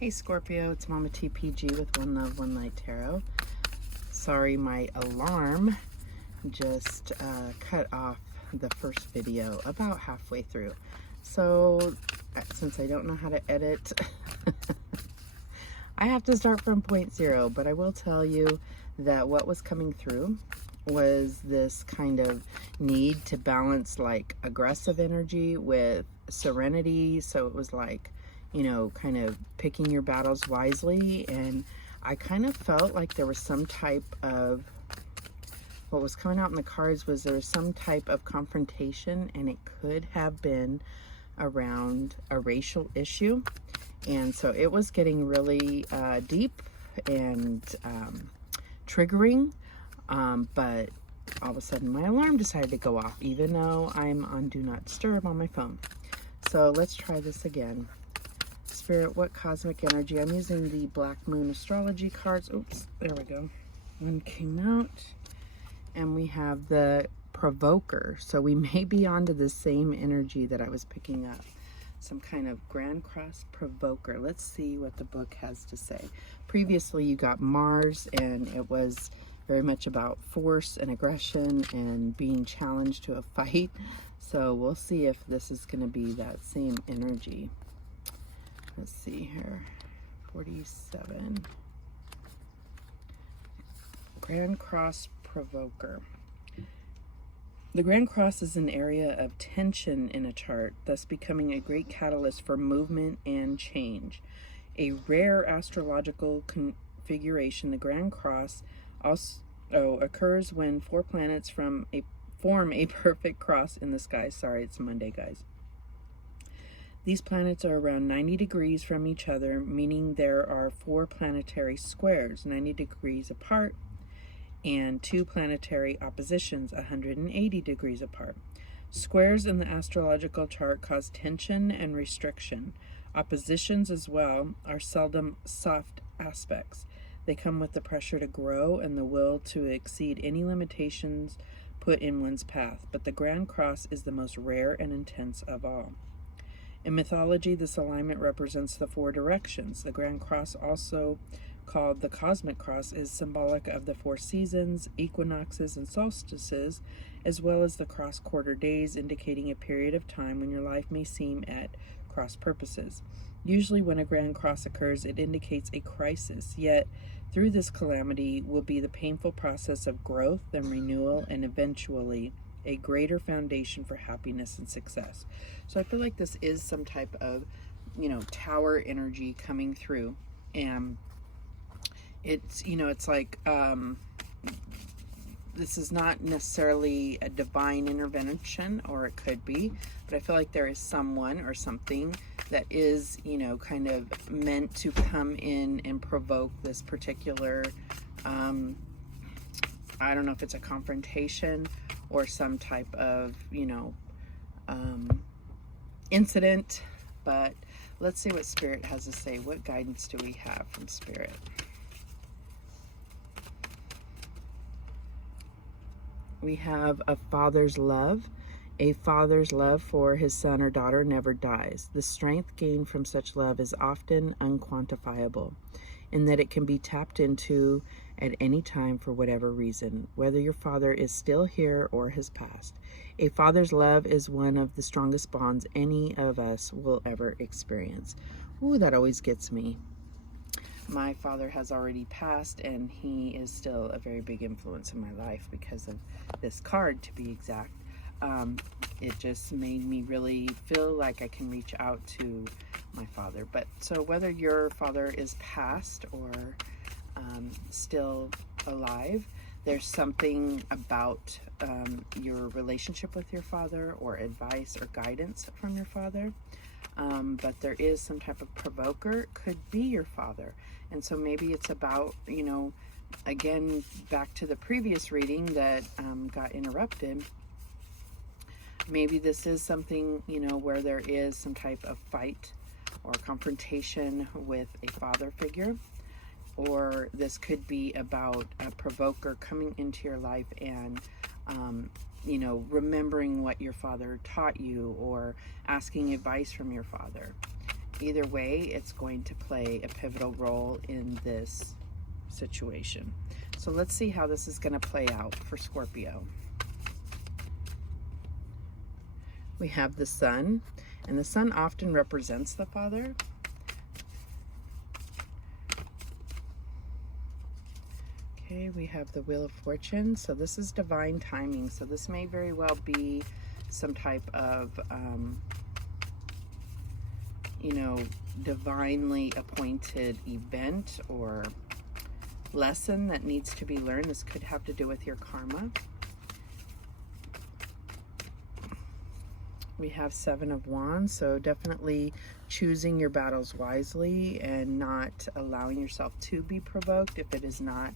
Hey Scorpio, it's Mama TPG with One Love, One Light Tarot. Sorry, my alarm just cut off the first video about halfway through. So, since I don't know how to edit, I have to start from point zero. But I will tell you that what was coming through was this kind of need to balance like aggressive energy with serenity. So it was like, you know, kind of picking your battles wisely. And I kind of felt like there was some type of, what was coming out in the cards was there was some type of confrontation, and it could have been around a racial issue. And so it was getting really deep and triggering. But all of a sudden my alarm decided to go off, even though I'm on Do Not Disturb on my phone. So let's try this again. Spirit, what cosmic energy? I'm using the Black Moon Astrology cards. Oops, there we go. One came out. And we have the Provoker. So we may be onto the same energy that I was picking up. Some kind of Grand Cross Provoker. Let's see what the book has to say. Previously you got Mars, and it was very much about force and aggression and being challenged to a fight. So we'll see if this is going to be that same energy. Let's see here. 47. Grand Cross Provoker. The Grand Cross is an area of tension in a chart, thus becoming a great catalyst for movement and change. A rare astrological configuration, the Grand Cross also occurs when four planets form a perfect cross in the sky. Sorry, it's Monday, guys. These planets are around 90 degrees from each other, meaning there are four planetary squares 90 degrees apart, and two planetary oppositions 180 degrees apart. Squares in the astrological chart cause tension and restriction. Oppositions as well are seldom soft aspects. They come with the pressure to grow and the will to exceed any limitations put in one's path, but the Grand Cross is the most rare and intense of all. In mythology, this alignment represents the four directions. The Grand Cross, also called the Cosmic Cross, is symbolic of the four seasons, equinoxes, and solstices, as well as the cross-quarter days, indicating a period of time when your life may seem at cross purposes. Usually when a Grand Cross occurs, it indicates a crisis, yet through this calamity will be the painful process of growth and renewal, and eventually a greater foundation for happiness and success. So I feel like this is some type of, you know, tower energy coming through. And it's, you know, it's like, this is not necessarily a divine intervention, or it could be, but I feel like there is someone or something that is, you know, kind of meant to come in and provoke this particular, I don't know if it's a confrontation or some type of, you know, incident, but let's see what Spirit has to say. What guidance do we have from Spirit? We have a father's love. A father's love for his son or daughter never dies. The strength gained from such love is often unquantifiable, in that it can be tapped into at any time for whatever reason, whether your father is still here or has passed. A father's love is one of the strongest bonds any of us will ever experience. Ooh, that always gets me. My father has already passed, and he is still a very big influence in my life because of this card, to be exact. It just made me really feel like I can reach out to my father. But so whether your father is passed or still alive, there's something about your relationship with your father, or advice or guidance from your father. But there is some type of provoker. It could be your father. And so maybe it's about, you know, again, back to the previous reading that got interrupted. Maybe this is something, you know, where there is some type of fight or confrontation with a father figure. Or this could be about a provoker coming into your life and, you know, remembering what your father taught you, or asking advice from your father. either way, it's going to play a pivotal role in this situation. So let's see how this is going to play out for Scorpio. We have the Sun, and the Sun often represents the Father. Okay, we have the Wheel of Fortune. So this is divine timing. So this may very well be some type of, you know, divinely appointed event or lesson that needs to be learned. This could have to do with your karma. We have Seven of Wands, so definitely choosing your battles wisely and not allowing yourself to be provoked if it is not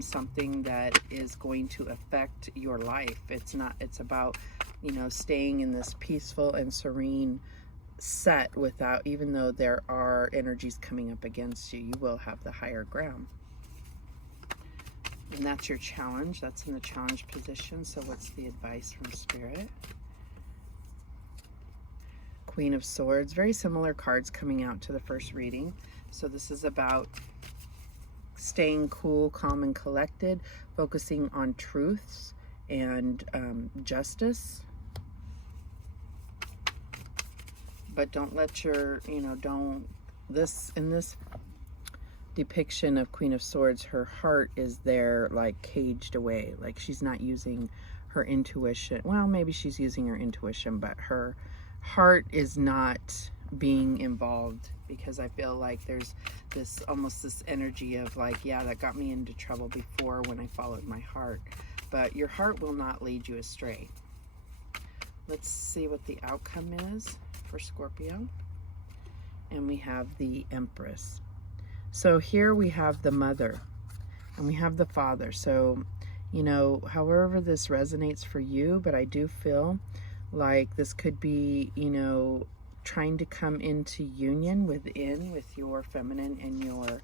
something that is going to affect your life. It's about, you know, staying in this peaceful and serene set without, even though there are energies coming up against you, you will have the higher ground. And that's your challenge. That's in the challenge position. So what's the advice from Spirit? Queen of Swords, very similar cards coming out to the first reading. So this is about staying cool, calm, and collected, focusing on truths and justice. But don't let your, you know, in this depiction of Queen of Swords, her heart is there like caged away. Like she's not using her intuition. Well, maybe she's using her intuition, but her heart is not being involved, because I feel like there's this almost this energy of like, yeah, that got me into trouble before when I followed my heart. But your heart will not lead you astray. Let's see what the outcome is for Scorpio. And we have the Empress. So here we have the mother and we have the father. So, you know, however this resonates for you, but I do feel like this could be, you know, trying to come into union with your feminine and your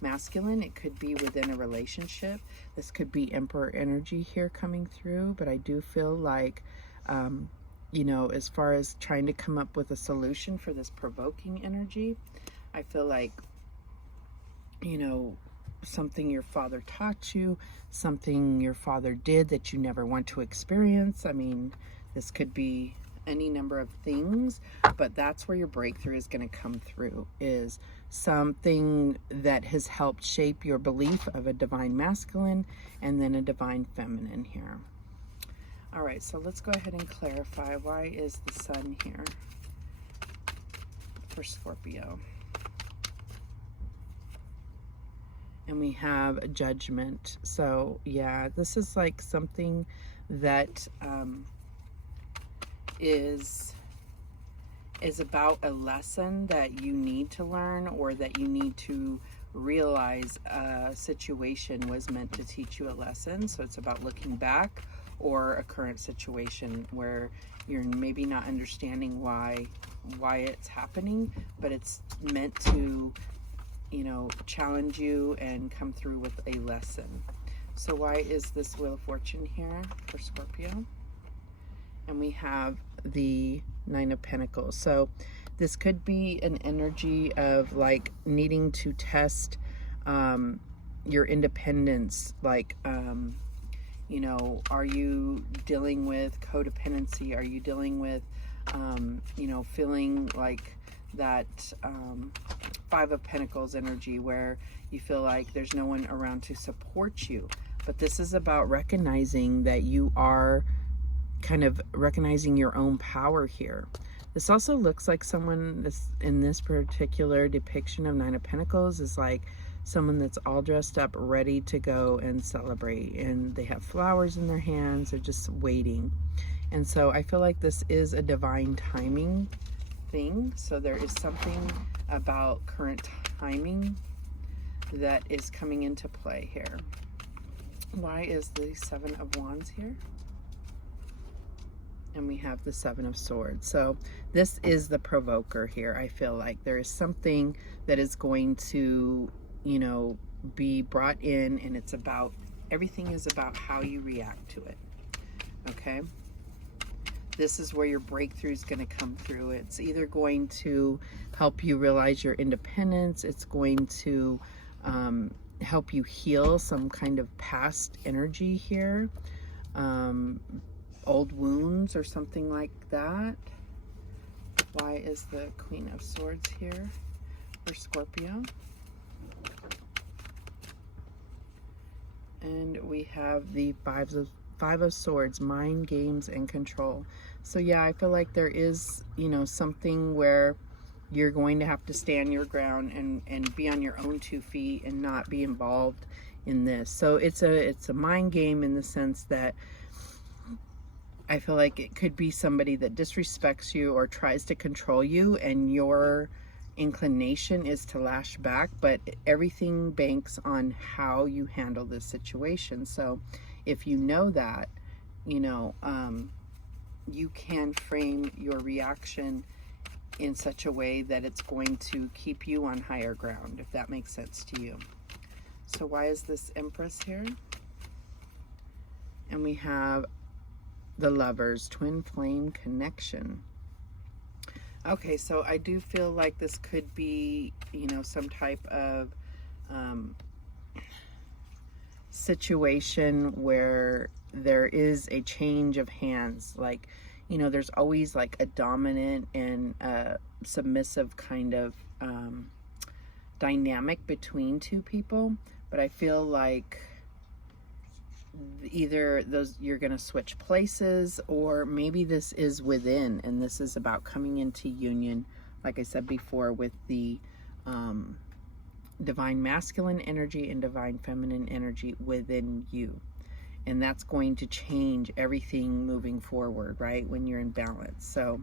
masculine. It could be within a relationship. This could be Emperor energy here coming through, but I do feel like, you know, as far as trying to come up with a solution for this provoking energy, I feel like, you know, something your father taught you, something your father did that you never want to experience. I mean, this could be any number of things, but that's where your breakthrough is going to come through, is something that has helped shape your belief of a divine masculine and then a divine feminine here. All right, so let's go ahead and clarify, why is the Sun here for Scorpio? And we have Judgment. So yeah, this is like something that is about a lesson that you need to learn, or that you need to realize a situation was meant to teach you a lesson. So it's about looking back, or a current situation where you're maybe not understanding why it's happening, but it's meant to, you know, challenge you and come through with a lesson. So why is this Wheel of Fortune here for Scorpio? And we have the Nine of Pentacles. So this could be an energy of like needing to test your independence. Like, you know, are you dealing with codependency? Are you dealing with, you know, feeling like that Five of Pentacles energy where you feel like there's no one around to support you? But this is about recognizing that you are kind of recognizing your own power here. This also looks like someone in this particular depiction of Nine of Pentacles is like someone that's all dressed up, ready to go and celebrate, and they have flowers in their hands. They're just waiting. And so I feel like this is a divine timing thing. So there is something about current timing that is coming into play here. Why is the Seven of Wands here? And we have the Seven of Swords. So this is the provoker here. I feel like there is something that is going to, you know, be brought in, and it's about, everything is about how you react to it. Okay. this is where your breakthrough is going to come through. It's either going to help you realize your independence. It's going to help you heal some kind of past energy here, old wounds or something like that. Why is the Queen of Swords here for Scorpio? And we have the Five of Swords, mind games and control. So yeah, I feel like there is, you know, something where you're going to have to stand your ground and be on your own 2 feet and not be involved in this. So it's a mind game in the sense that I feel like it could be somebody that disrespects you or tries to control you, and your inclination is to lash back, but everything banks on how you handle this situation. So if you know that, you know, you can frame your reaction in such a way that it's going to keep you on higher ground, if that makes sense to you. So why is this Empress here? And we have the Lovers, twin flame connection. Okay, so I do feel like this could be, you know, some type of situation where there is a change of hands. Like, you know, there's always like a dominant and submissive kind of dynamic between 2 people, but I feel like either those, you're going to switch places, or maybe this is within, and this is about coming into union, like I said before, with the divine masculine energy and divine feminine energy within you. And that's going to change everything moving forward, right, when you're in balance. So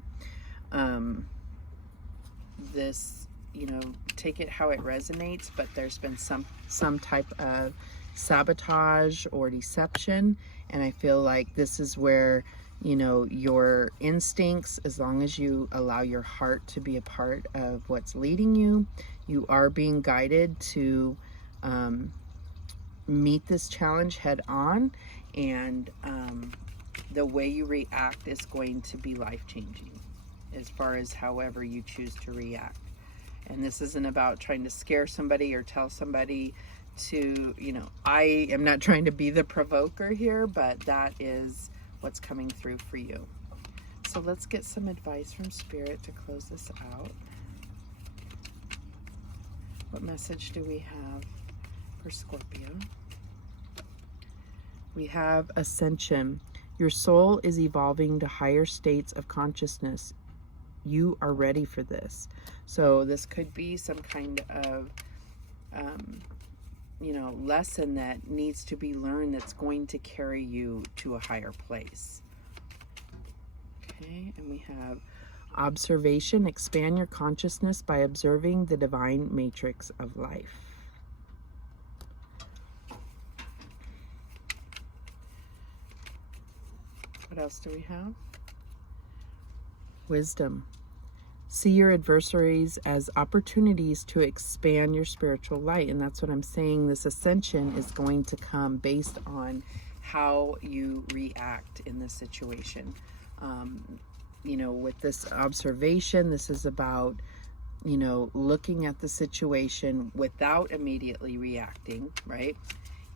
this, you know, take it how it resonates, but there's been some type of sabotage or deception, and I feel like this is where, you know, your instincts, as long as you allow your heart to be a part of what's leading you, you are being guided to meet this challenge head on, and the way you react is going to be life-changing as far as however you choose to react. And this isn't about trying to scare somebody or tell somebody to, you know, I am not trying to be the provoker here, but that is what's coming through for you. So let's get some advice from Spirit to close this out. What message do we have for Scorpio? We have Ascension. Your soul is evolving to higher states of consciousness. You are ready for this. So this could be some kind of you know, lesson that needs to be learned that's going to carry you to a higher place. Okay, and we have Observation. Expand your consciousness by observing the divine matrix of life. What else do we have? Wisdom. See your adversaries as opportunities to expand your spiritual light. And that's what I'm saying. This ascension is going to come based on how you react in this situation. You know, with this observation, this is about, you know, looking at the situation without immediately reacting, right?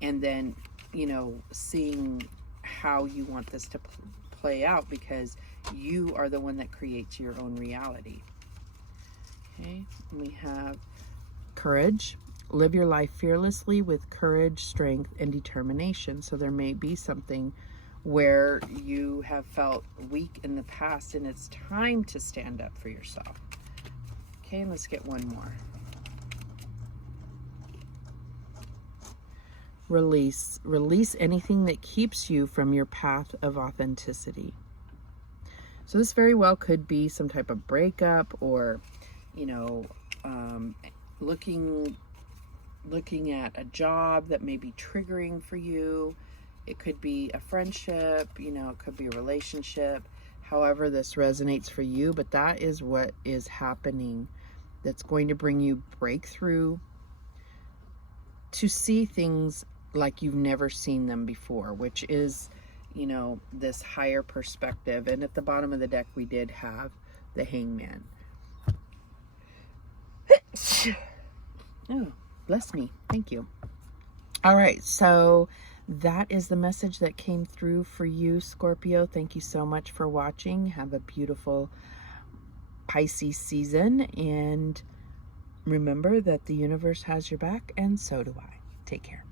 And then, you know, seeing how you want this to play out, because you are the one that creates your own reality. Okay, and we have Courage. Live your life fearlessly with courage, strength, and determination. So there may be something where you have felt weak in the past, and it's time to stand up for yourself. Okay, and let's get one more. Release. Release anything that keeps you from your path of authenticity. So this very well could be some type of breakup, or, you know, looking at a job that may be triggering for you. It could be a friendship, you know, it could be a relationship, however this resonates for you, but that is what is happening that's going to bring you breakthrough, to see things like you've never seen them before, which is you know, this higher perspective. And at the bottom of the deck, we did have the Hangman. Oh, bless me. Thank you. All right, so that is the message that came through for you, Scorpio. Thank you so much for watching. Have a beautiful Pisces season, and remember that the universe has your back, and so do I. Take care.